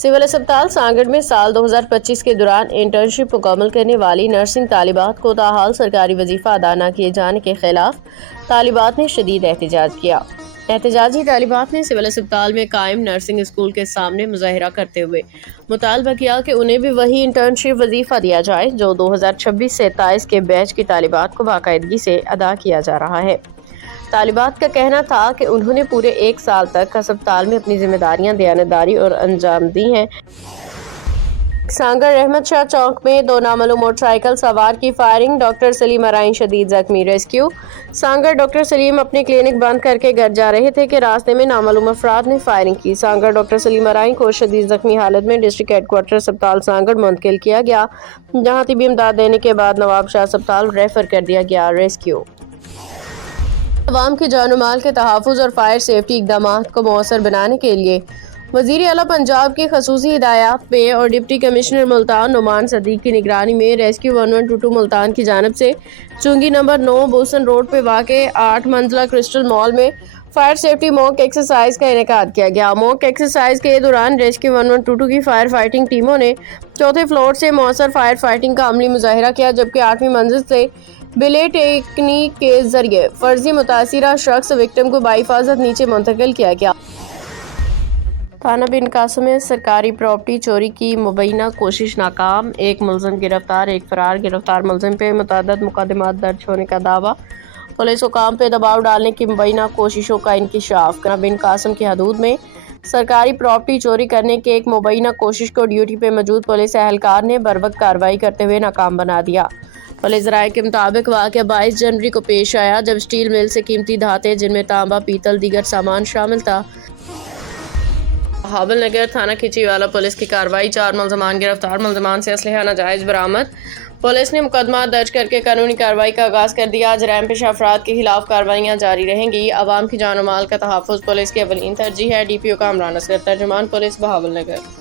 Civil अस्पताल सांगड़ में साल 2025 के दौरान इंटर्नशिप मुकम्मल करने वाली नर्सिंग तालिबात को ताहाल सरकारी वजीफा अदा न किए जाने के खिलाफ तालिबात ने शदीद एहतजाज किया। एहतजाजी तालिबात ने सिविल अस्पताल में कायम नर्सिंग स्कूल के सामने मुजाहिरा करते हुए मुतालबा किया कि उन्हें भी वही इंटर्नशिप वजीफा दिया जाए जो 2026 से 27 के बैच की तालिबात को बाकायदगी से अदा किया जा रहा है। तालिबात का कहना था कि उन्होंने पूरे 1 साल तक अस्पताल में अपनी जिम्मेदारियां दयानतदारी और अंजाम दी हैं। सांगड़ रहमत शाह चौक में 2 नामालूम मोटरसाइकिल सवार की फायरिंग, डॉक्टर सलीम अराइन शदीद जख्मी, रेस्क्यू। सांगड़ डॉक्टर सलीम अपने क्लिनिक बंद करके घर जा रहे थे कि रास्ते में नामालूम अफराद ने फायरिंग की। सांगड़ डॉक्टर सलीम अराइन को शदीद जख्मी हालत में डिस्ट्रिक्ट हेडक्वार्टर अस्पताल सांगड़ मुंतकिल किया गया, जहां तिबी इमदाद देने के बाद नवाब शाह अस्पताल रेफर कर दिया गया। रेस्क्यू अवाम के जान माल के तहफ़्फ़ुज़ और फायर सेफ्टी इक़दामात को मौसर बनाने के लिए वज़ीर आला पंजाब की खसूसी हिदायत पे और डिप्टी कमिश्नर मुल्तान नुमान सदीक की निगरानी में रेस्क्यू 1122 मुल्तान की जानिब से चुंगी नंबर 9 बोसन रोड पे वाक़े 8 मंजिला क्रिस्टल मॉल में फायर सेफ्टी मॉक एक्सरसाइज का इनेकाद किया गया। मॉक एक्सरसाइज के दौरान रेस्क्यू 1122 की फायर फाइटिंग टीमों ने 4थे फ्लोर से मौसर फायर फाइटिंग का अमली मुजाहिरा किया, जबकि 8वीं मंजिल से बिले टेक्निक के जरिए फर्जी मुतासिरा शख्स विक्टिम को बाहिफाजत नीचे मुंतकिल किया गया। थाना बिन कासिम में सरकारी प्रॉपर्टी चोरी की मुबैना कोशिश नाकाम, 1 मुलजिम गिरफ्तार, 1 फरार। गिरफ्तार मुलजिम पे मुतअद्दिद मुकदमात दर्ज होने का दावा। पुलिस हुकाम पे दबाव डालने की मुबैना कोशिशों का इंकिशाफ। थाना बिन कासिम की हदूद में सरकारी प्रॉपर्टी चोरी करने की एक मुबैना कोशिश को ड्यूटी पे मौजूद पुलिस एहलकार ने बरवक्त कार्रवाई करते हुए नाकाम बना दिया। पुलिस राय के मुताबिक वाक़या 22 जनवरी को पेश आया, जब स्टील मिल से कीमती धाते जिनमें तांबा, पीतल, दीगर सामान शामिल था। बहावल नगर थाना खिचीवाला पुलिस की कार्रवाई, 4 मुलजमान गिरफ्तार, मुलजमान से असलहा नाजायज बरामद। पुलिस ने मुकदमा दर्ज करके कानूनी कार्रवाई का आगाज कर दिया। जराइम पेशा अफराद के खिलाफ कार्रवाइयाँ जारी रहेंगी। आवाम की जान और माल का तहफ़्फ़ुज़ पुलिस की अवलीन तरजीह है। DPO कामरान असगर, तर्जुमान पुलिस, बहावल नगर।